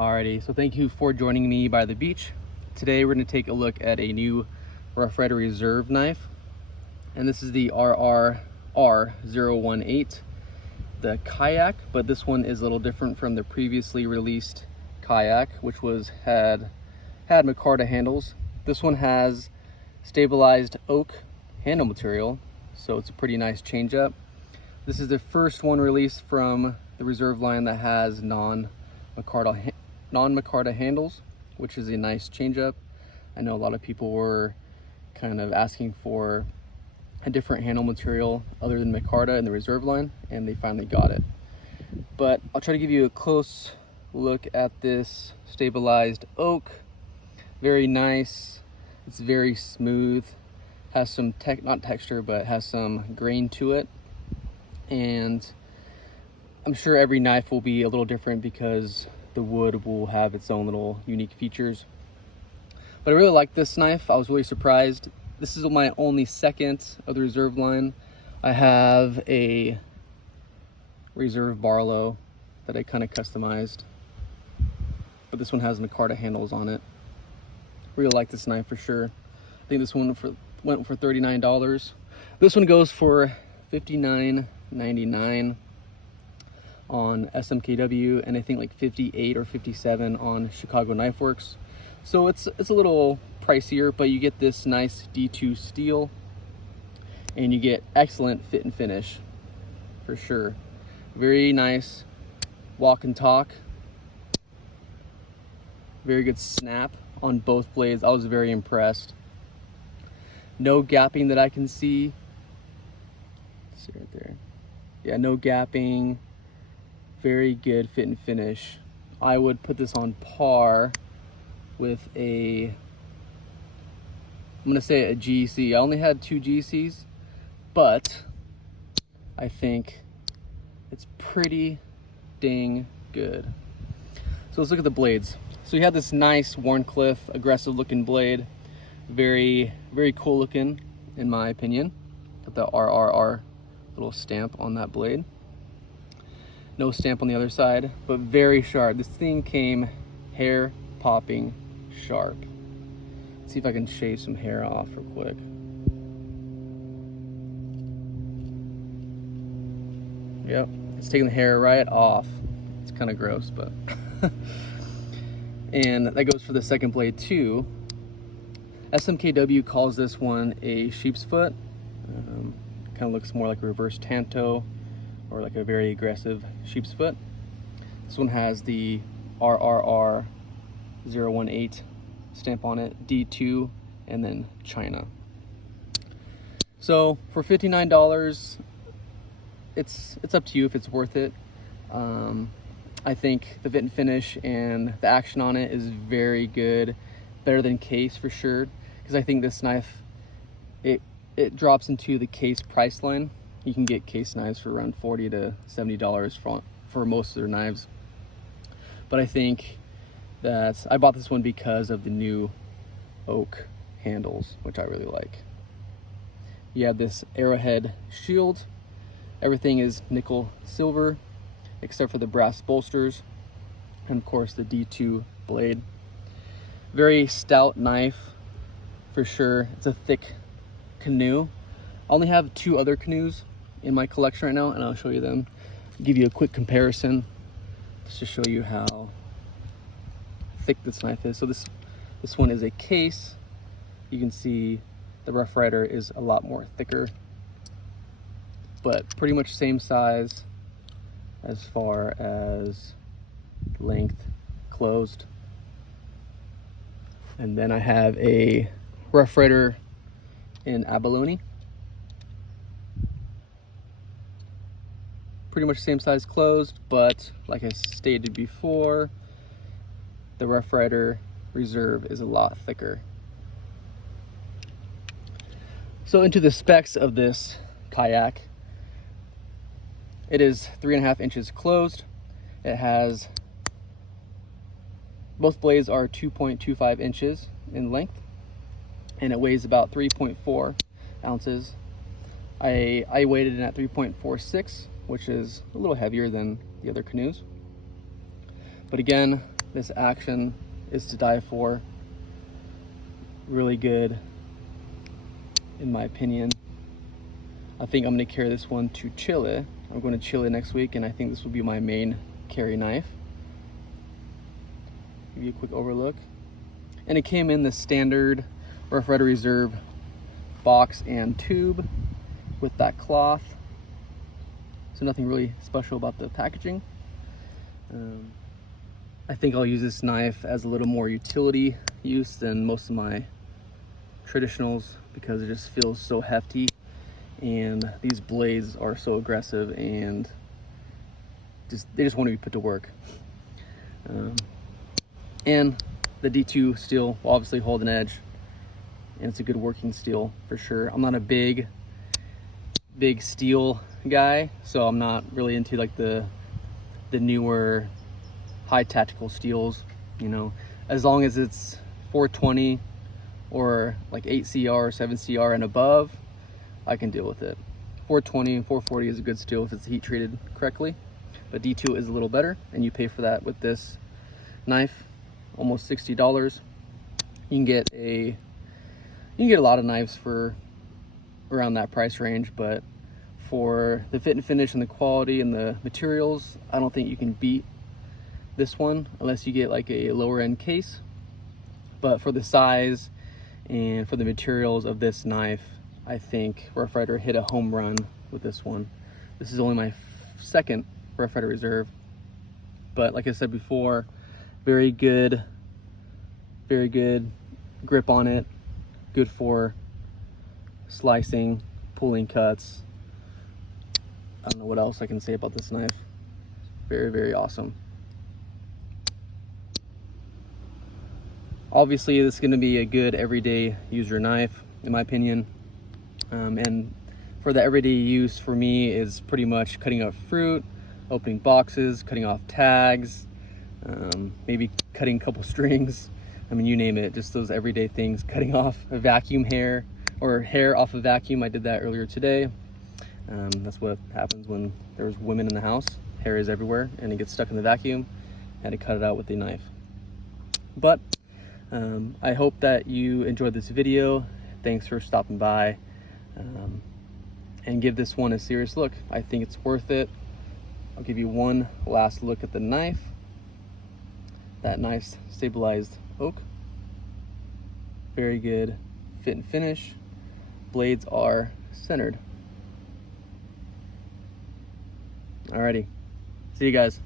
Alrighty, so thank you for joining me by the beach. Today we're going to take a look at a new Ryder Reserve knife, and this is the RRR018, the Kayak, but this one is a little different from the previously released Kayak, which had micarta handles. This one has stabilized oak handle material, so it's a pretty nice change up. This is the first one released from the Reserve line that has non-micarta handles, which is a nice change up. I know a lot of people were kind of asking for a different handle material other than micarta in the Reserve line, and they finally got it. But I'll try to give you a close look at this stabilized oak. Very nice. It's very smooth. Has some not texture, but has some grain to it. And I'm sure every knife will be a little different because the wood will have its own little unique features. But I really like this knife. I was really surprised. This is my only second of the Reserve line. I have a Reserve Barlow that I kind of customized, but this one has micarta handles on it. Really like this knife for sure. I think this one went for $39. This one goes for $59.99 on SMKW, and I think like $58 or $57 on Chicago Knife Works. So it's a little pricier, but you get this nice D2 steel, and you get excellent fit and finish for sure. Very nice walk and talk. Very good snap on both blades. I was very impressed. No gapping that I can see. See right there. Yeah, no gapping. Very good fit and finish. I would put this on par with I'm gonna say a GC. I only had 2 GCs, but I think it's pretty dang good. So let's look at the blades. So you have this nice Warncliffe aggressive looking blade. Very, very cool looking in my opinion. Got the RRR little stamp on that blade. No stamp on the other side, but very sharp. This thing came hair popping sharp. Let's see if I can shave some hair off real quick. Yep, it's taking the hair right off. It's kind of gross, but and that goes for the second blade too. SMKW calls this one a sheep's foot. Kind of looks more like a reverse tanto or like a very aggressive sheep's foot. This one has the RRR018 stamp on it, D2, and then China. So for $59, it's up to you if it's worth it. I think the fit and finish and the action on it is very good, better than case for sure, because I think this knife, it drops into the case price line. You can get case knives for around $40 to $70 for most of their knives. But I think that I bought this one because of the new oak handles, which I really like. You have this arrowhead shield. Everything is nickel silver, except for the brass bolsters, and of course the D2 blade. Very stout knife for sure. It's a thick canoe. I only have 2 other canoes in my collection right now, and I'll show you them. Give you a quick comparison just to show you how thick this knife is. So this one is a case. You can see the Rough Rider is a lot more thicker, but pretty much same size as far as length closed. And then I have a Rough Rider in abalone. Pretty much same size closed, but like I stated before, the Rough Rider Reserve is a lot thicker. So into the specs of this Kayak. It is 3.5 inches closed. It has, both blades are 2.25 inches in length, and it weighs about 3.4 ounces. I weighed it in at 3.46, which is a little heavier than the other canoes. But again, This action is to die for. Really good, in my opinion. I think I'm gonna carry this one to Chile. I'm going to Chile next week, and I think this will be my main carry knife. Give you a quick overlook. And it came in the standard Ryder Reserve box and tube with that cloth. So nothing really special about the packaging. I think I'll use this knife as a little more utility use than most of my traditionals because it just feels so hefty, and these blades are so aggressive and they just want to be put to work. And the D2 steel will obviously hold an edge, and it's a good working steel for sure. I'm not a big steel guy, so I'm not really into like the newer high tactical steels, you know. As long as it's 420 or like 8CR or 7CR and above, I can deal with it. 420 and 440 is a good steel if it's heat treated correctly, but D2 is a little better, and you pay for that with this knife, almost $60. You can get a lot of knives for around that price range, but for the fit and finish and the quality and the materials, I don't think you can beat this one unless you get like a lower end case. But for the size and for the materials of this knife, I think Rough Ryder hit a home run with this one. This is only my second Rough Ryder Reserve, but like I said before, very good grip on it, good for slicing, pulling cuts. I don't know what else I can say about this knife. Very awesome. Obviously, this is going to be a good everyday user knife, in my opinion. And for the everyday use, for me, is pretty much cutting up fruit, opening boxes, cutting off tags, maybe cutting a couple strings. I mean, you name it, just those everyday things. Cutting off a vacuum hair or hair off a vacuum. I did that earlier today. That's what happens when there's women in the house. Hair is everywhere and it gets stuck in the vacuum. Had to cut it out with a knife. But I hope that you enjoyed this video. Thanks for stopping by, and give this one a serious look. I think it's worth it. I'll give you one last look at the knife. That nice stabilized oak. Very good fit and finish. Blades are centered. Alrighty, see you guys.